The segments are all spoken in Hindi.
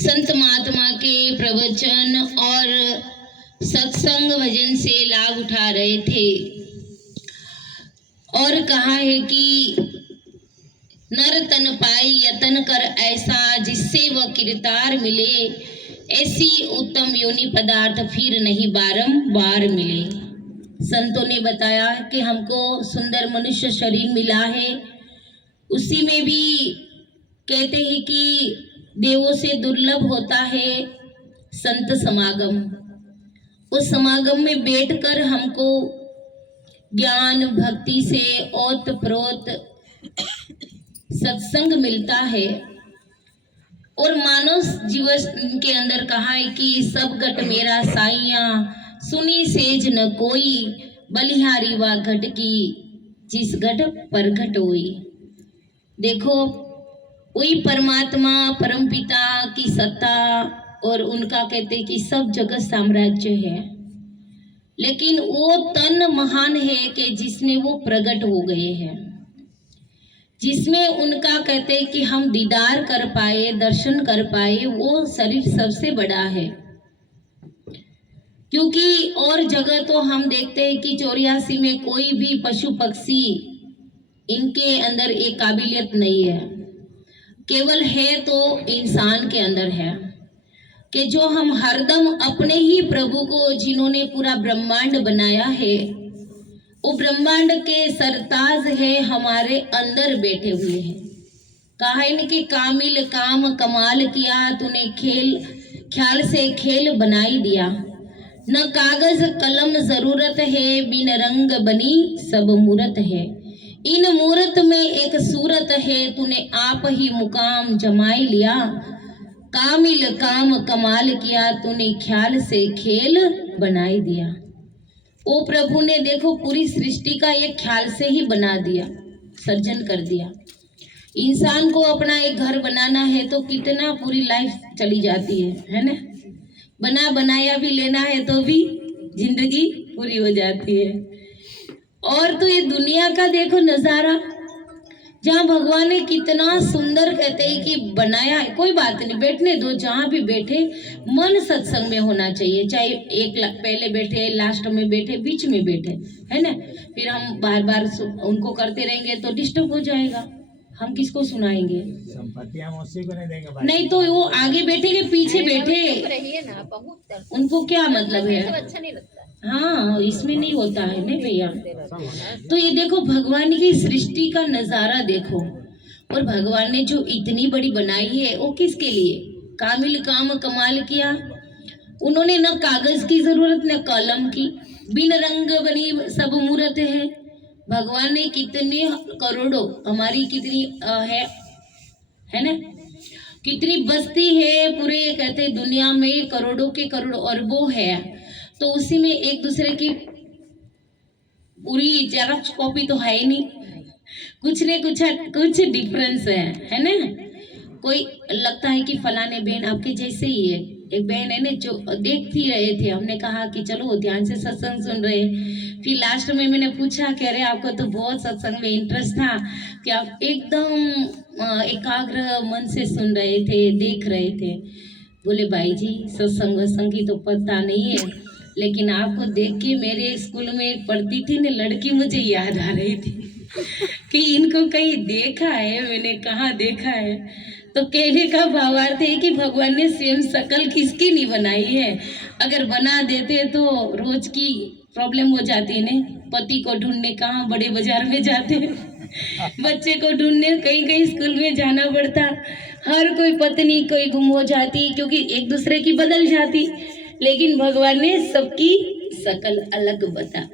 संत महात्मा के प्रवचन और सत्संग भजन से लाभ उठा रहे थे और कहा है कि नर तन पाई यतन कर ऐसा, जिससे वह किरदार मिले, ऐसी उत्तम योनि पदार्थ फिर नहीं बारंबार मिले। संतों ने बताया कि हमको सुंदर मनुष्य शरीर मिला है, उसी में भी कहते हैं कि देवों से दुर्लभ होता है संत समागम। उस समागम में बैठकर हमको ज्ञान भक्ति से ओतप्रोत सत्संग मिलता है। और मानव जीवन के अंदर कहा है कि सब घट मेरा साइया, सुनी सेज न कोई, बलिहारी वा घट की, जिस घट पर घट होई। देखो, वही परमात्मा परमपिता की सत्ता और उनका कहते कि सब जगत साम्राज्य है, लेकिन वो तन महान है कि जिसमें वो प्रकट हो गए हैं, जिसमें उनका कहते हैं कि हम दीदार कर पाए, दर्शन कर पाए, वो शरीर सबसे बड़ा है। क्योंकि और जगह तो हम देखते हैं कि 84 में कोई भी पशु पक्षी इनके अंदर एक काबिलियत नहीं है, केवल है तो इंसान के अंदर है कि जो हम हरदम अपने ही प्रभु को, जिन्होंने पूरा ब्रह्मांड बनाया है, वो ब्रह्मांड के सरताज है, हमारे अंदर बैठे हुए हैं। कहा है कि कामिल काम कमाल किया, तूने ख्याल से खेल बनाई दिया, न कागज कलम जरूरत है, बिन रंग बनी सब मूरत है, इन मूरत में एक सूरत है, तूने आप ही मुकाम जमाई लिया, कामिल काम कमाल किया, तूने ख्याल से खेल बनाई दिया। वो प्रभु ने देखो पूरी सृष्टि का एक ख्याल से ही बना दिया, सर्जन कर दिया। इंसान को अपना एक घर बनाना है तो कितना पूरी लाइफ चली जाती है ना। बना बनाया भी लेना है तो भी जिंदगी पूरी हो जाती है। और तो ये दुनिया का देखो नजारा, जहाँ भगवान ने कितना सुंदर कहते हैं कि बनाया है। कोई बात नहीं, बैठने दो, जहाँ भी बैठे मन सत्संग में होना चाहिए, चाहे एक पहले बैठे, लास्ट में बैठे, बीच में बैठे, है ना। फिर हम बार बार उनको करते रहेंगे तो डिस्टर्ब हो जाएगा, हम किसको सुनाएंगे, संपत्ति हम उसी को नहीं देंगे। नहीं तो वो आगे बैठे पीछे बैठे, रहिए ना, बहुत उनको क्या मतलब है। अच्छा नहीं लगता। हाँ, इसमें नहीं होता है नहीं भैया। तो ये देखो भगवान की सृष्टि का नजारा देखो, और भगवान ने जो इतनी बड़ी बनाई है वो किसके लिए, कामिल काम कमाल किया। उन्होंने न कागज की जरूरत न कलम की, बिन रंग बनी सब मूरत है। भगवान ने कितने करोड़ों, हमारी कितनी है ना, कितनी बस्ती है पूरे कहते दुनिया में, करोड़ों के करोड़ों अरबों है, तो उसी में एक दूसरे की पूरी जेरॉक्स कॉपी तो है ही नहीं, कुछ ने कुछ डिफरेंस है ना। कोई लगता है कि फलाने बहन आपके जैसे ही है। एक बहन है ना जो देखती रहे थे, हमने कहा कि चलो ध्यान से सत्संग सुन रहे, फिर लास्ट में मैंने पूछा कि अरे आपको तो बहुत सत्संग में इंटरेस्ट था कि आप एकदम एकाग्र मन से सुन रहे थे, देख रहे थे। बोले भाई जी सत्संग वत्संग की तो पता नहीं है, लेकिन आपको देख के मेरे स्कूल में पढ़ती थी ना लड़की, मुझे याद आ रही थी कि इनको कहीं देखा है। मैंने कहा देखा है, तो कहने का भावार्थ है कि भगवान ने स्वयं शकल किसकी नहीं बनाई है। अगर बना देते तो रोज की प्रॉब्लम हो जाती है ना, पति को ढूंढने कहाँ बड़े बाजार में जाते, बच्चे को ढूंढने कहीं कहीं स्कूल में जाना पड़ता, हर कोई पत्नी कोई गुम हो जाती क्योंकि एक दूसरे की बदल जाती। लेकिन भगवान ने सबकी शकल अलग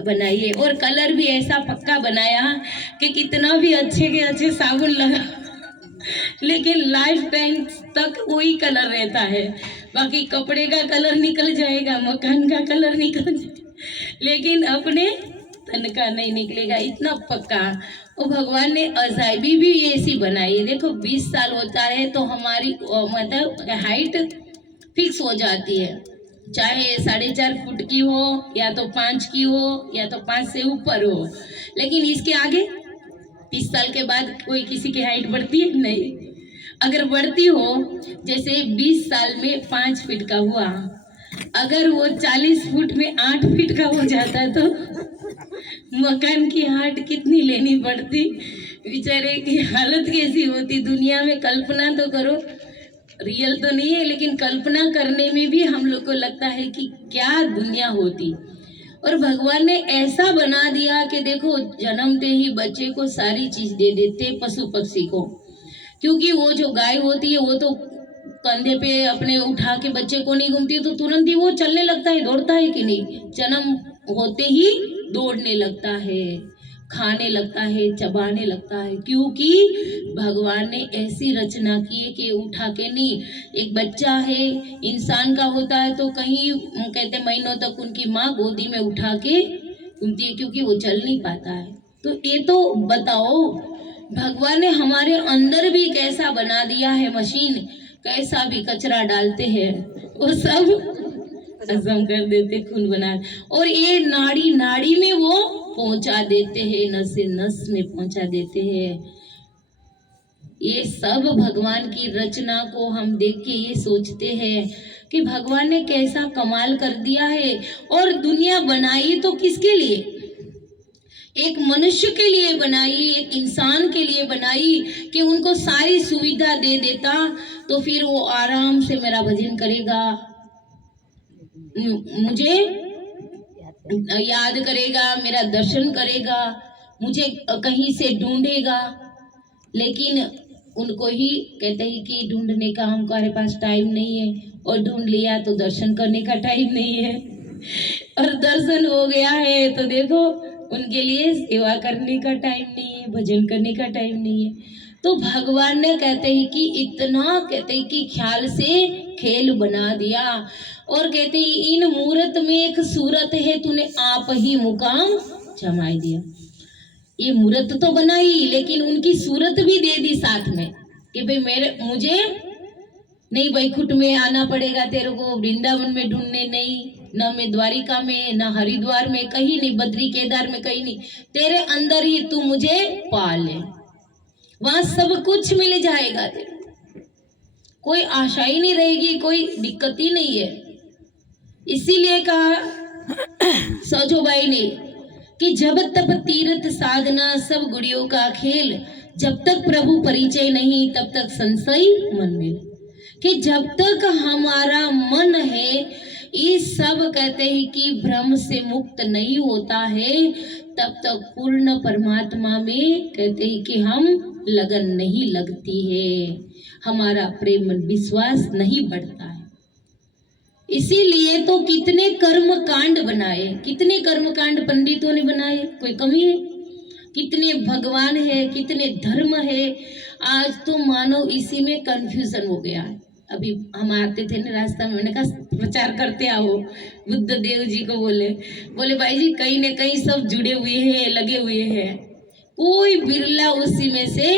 बनाई है, और कलर भी ऐसा पक्का बनाया कि कितना भी अच्छे के अच्छे साबुन लगा लेकिन लाइफ टाइम तक वही कलर रहता है। बाकी कपड़े का कलर निकल जाएगा, मकान का कलर निकल जाएगा, लेकिन अपने तन का नहीं निकलेगा, इतना पक्का। और भगवान ने अजायबी भी ऐसी बनाई है। देखो 20 साल होता है तो हमारी मतलब हाइट फिक्स हो जाती है, चाहे 4.5 फुट की हो या तो 5 की हो या तो 5 से ऊपर हो। लेकिन इसके आगे 30 साल के बाद कोई किसी की हाइट बढ़ती है नहीं। अगर बढ़ती हो, जैसे 20 साल में 5 फीट का हुआ, अगर वो 40 फुट में 8 फीट का हो जाता तो मकान की हाट कितनी लेनी पड़ती, बेचारे की हालत कैसी होती। दुनिया में कल्पना तो करो, रियल तो नहीं है लेकिन कल्पना करने में भी हम लोग को लगता है कि क्या दुनिया होती। और भगवान ने ऐसा बना दिया कि देखो, जन्मते ही बच्चे को सारी चीज दे देते पशु पक्षी को, क्योंकि वो जो गाय होती है वो तो कंधे पे अपने उठा के बच्चे को नहीं घूमती, तो तुरंत ही वो चलने लगता है, दौड़ता है कि नहीं, जन्म होते ही दौड़ने लगता है, खाने लगता है, चबाने लगता है, क्योंकि भगवान ने ऐसी रचना की है कि उठा के नहीं। एक बच्चा है, इंसान का होता है तो कहीं कहते महीनों तक उनकी माँ गोदी में उठा के घूमती है, क्योंकि वो चल नहीं पाता है। तो ये तो बताओ, भगवान ने हमारे अंदर भी कैसा बना दिया है मशीन, कैसा भी कचरा डालते हैं वो सब हजम कर देते, खून बना, और ये नाड़ी नाड़ी में वो पहुंचा देते हैं, नस से नस में पहुंचा देते हैं। ये सब भगवान की रचना को हम देख के ये सोचते हैं कि भगवान ने कैसा कमाल कर दिया है। और दुनिया बनाई तो किसके लिए? एक मनुष्य के लिए बनाई, एक इंसान के लिए बनाई कि उनको सारी सुविधा दे देता तो फिर वो आराम से मेरा भजन करेगा, मुझे याद करेगा, मेरा दर्शन करेगा, मुझे कहीं से ढूंढेगा। लेकिन उनको ही कहते हैं कि ढूंढने का हमारे पास टाइम नहीं है, और ढूंढ लिया तो दर्शन करने का टाइम नहीं है, और दर्शन हो गया है तो देखो उनके लिए सेवा करने का टाइम नहीं है, भजन करने का टाइम नहीं है। तो भगवान ने कहते हैं कि इतना कहते हैं कि ख्याल से खेल बना दिया, और कहते हैं इन मूरत में एक सूरत है, तूने आप ही मुकाम जमाई दिया। ये मूरत तो बनाई लेकिन उनकी सूरत भी दे दी साथ में कि भाई मुझे नहीं वैकुंठ में आना पड़ेगा तेरे को, वृंदावन में ढूंढने नहीं, न मैं द्वारिका में, न हरिद्वार में, कहीं नहीं, बद्री केदार में कहीं नहीं, तेरे अंदर ही तू मुझे पा ले, वहां सब कुछ मिल जाएगा तेरे, कोई आशा ही नहीं रहेगी, कोई दिक्कत ही नहीं है। इसीलिए कहा सौजोबाई ने कि जब तक तीर्थ साधना सब गुड़ियों का खेल, जब तक प्रभु परिचय नहीं तब तक संशय मन में, कि जब तक हमारा मन है इस सब कहते हैं कि भ्रम से मुक्त नहीं होता है, तब तक पूर्ण परमात्मा में कहते हैं कि हम लगन नहीं लगती है, हमारा प्रेम विश्वास नहीं बढ़ता है। इसीलिए तो कितने कर्म कांड बनाए, कितने कर्म कांड पंडितों ने बनाए, कोई कमी है? कितने भगवान है, कितने धर्म है, आज तो मानो इसी में कंफ्यूजन हो गया है। अभी हम आते थे ना रास्ता में, मैंने कहा प्रचार करते आओ, बुद्ध देव जी को बोले भाई जी कहीं न कहीं सब जुड़े हुए हैं, लगे हुए हैं, कोई बिरला उसी में से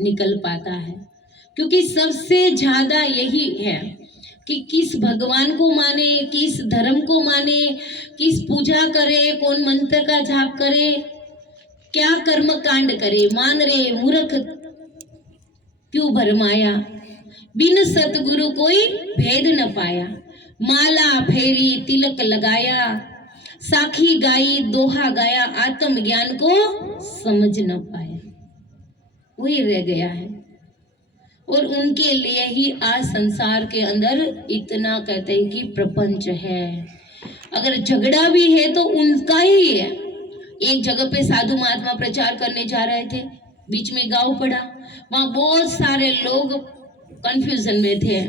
निकल पाता है, क्योंकि सबसे ज्यादा यही है कि किस भगवान को माने, किस धर्म को माने, किस पूजा करे, कौन मंत्र का जाप करे, क्या कर्म कांड करे, मान रे मूर्ख क्यों भरमाया, बिन सतगुरु कोई भेद न पाया, माला फेरी तिलक लगाया, साखी गाई दोहा गाया, आत्म ज्ञान को समझ न पाया, वही रह गया है। और उनके लिए ही आज संसार के अंदर इतना कहते हैं कि प्रपंच है। अगर झगड़ा भी है तो उनका ही है। एक जगह पे साधु महात्मा प्रचार करने जा रहे थे, बीच में गांव पड़ा, वहां बहुत सारे लोग कंफ्यूजन में थे।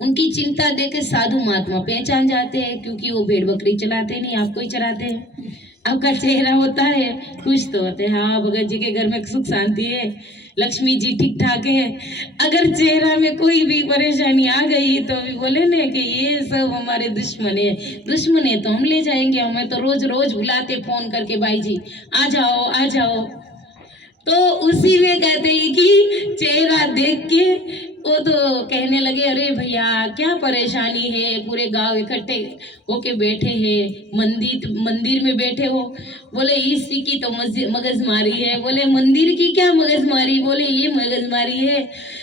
उनकी चिंता देख के साधु महात्मा पहचान जाते हैं, क्योंकि वो भेड़ बकरी चलाते नहीं, आपको ही चलाते हैं, आपका चेहरा होता है, खुश तो होते हैं, हाँ भगत जी के घर में सुख शांति है, लक्ष्मी जी ठीक ठाक है। अगर चेहरा में कोई भी परेशानी आ गई तो भी बोले ना कि ये सब हमारे दुश्मन है तो हम ले जाएंगे, हमें तो रोज रोज बुलाते फोन करके, भाई जी आ जाओ आ जाओ। तो उसी में कहते हैं कि चेहरा देख के वो तो कहने लगे, अरे भैया क्या परेशानी है, पूरे गांव इकट्ठे होके बैठे हैं, मंदिर में बैठे हो। बोले इसी की तो मगजमारी है। बोले मंदिर की क्या मगजमारी? बोले ये मगजमारी है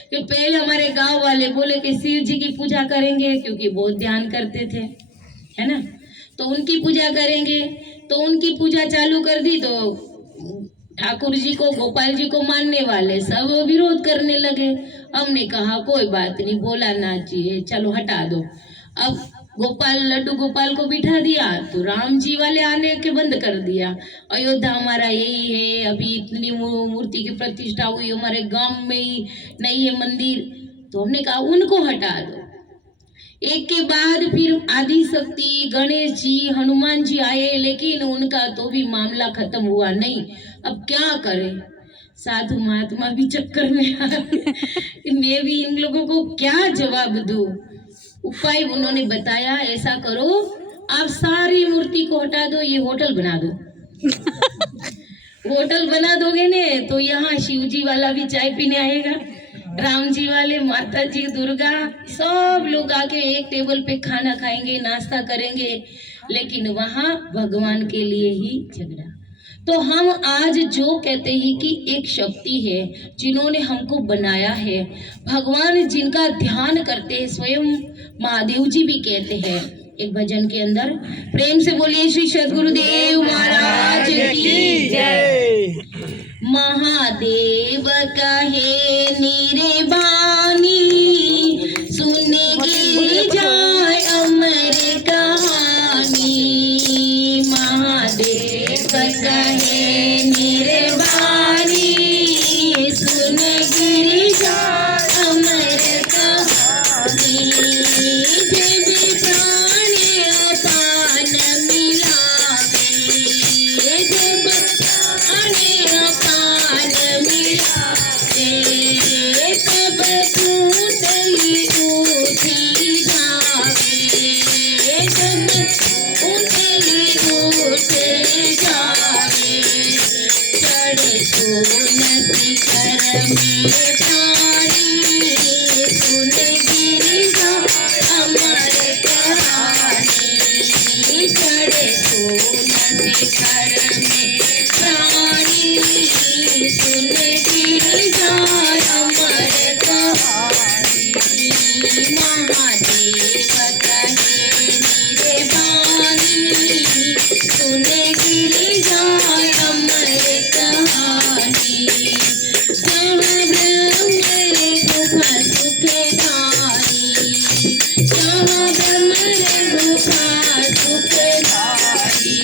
कि पहले हमारे गांव वाले बोले कि शिव जी की पूजा करेंगे, क्योंकि बहुत ध्यान करते थे, है ना, तो उनकी पूजा करेंगे। तो उनकी पूजा चालू कर दी तो ठाकुर जी को, गोपाल जी को मानने वाले सब विरोध करने लगे। हमने कहा कोई बात नहीं, बोला ना चाहिए, चलो हटा दो। अब लड्डू गोपाल को बिठा दिया तो राम जी वाले आने के बंद कर दिया। अयोध्या हमारा यही है, अभी इतनी मूर्ति की प्रतिष्ठा हुई, हमारे गांव में ही नहीं है मंदिर, तो हमने कहा उनको हटा दो। एक के बाद फिर आदि शक्ति, गणेश जी, हनुमान जी आए, लेकिन उनका तो भी मामला खत्म हुआ नहीं। अब क्या करें? साधु महात्मा भी चक्कर में आ गए। मैं भी इन लोगों को क्या जवाब दूं? उपाय उन्होंने बताया, ऐसा करो आप सारी मूर्ति को हटा दो, ये होटल बना दो। होटल बना दोगे ने तो यहाँ शिव जी वाला भी चाय पीने आएगा, राम जी वाले, माता जी, दुर्गा, सब लोग आके एक टेबल पे खाना खाएंगे, नाश्ता करेंगे, लेकिन वहाँ भगवान के लिए ही झगड़ा। तो हम आज जो कहते हैं कि एक शक्ति है जिन्होंने हमको बनाया है, भगवान जिनका ध्यान करते हैं, स्वयं महादेव जी भी कहते हैं एक भजन के अंदर, प्रेम से बोलिए श्री सद्गुरुदेव महाराज की जय। महादेव कहे नीरे बानी, सुन गिरिजाए अमर कहानी। महादेव कहे नीरे बानी, सुन गिरिजाए अमर कहानी। जब प्राण अपान मिलावे, जब प्राण अपान मिलावे, तब पूतली उठी जावे, तब पूतली उठ जावे। चढ़े सोन शिखर में प्राणी, सुन गिरिजा अमर कहानी। चढ़े सोन शिखर में प्राणी, सुन गिरिजा अमर कहानी। महादेव कहे नीरे बानी, सुन गिरिजा अमर कहानी। जहाँ ब्रह्म रे गुफा सुखधारी, जहाँ ब्रह्म रे गुफा सुखधारी,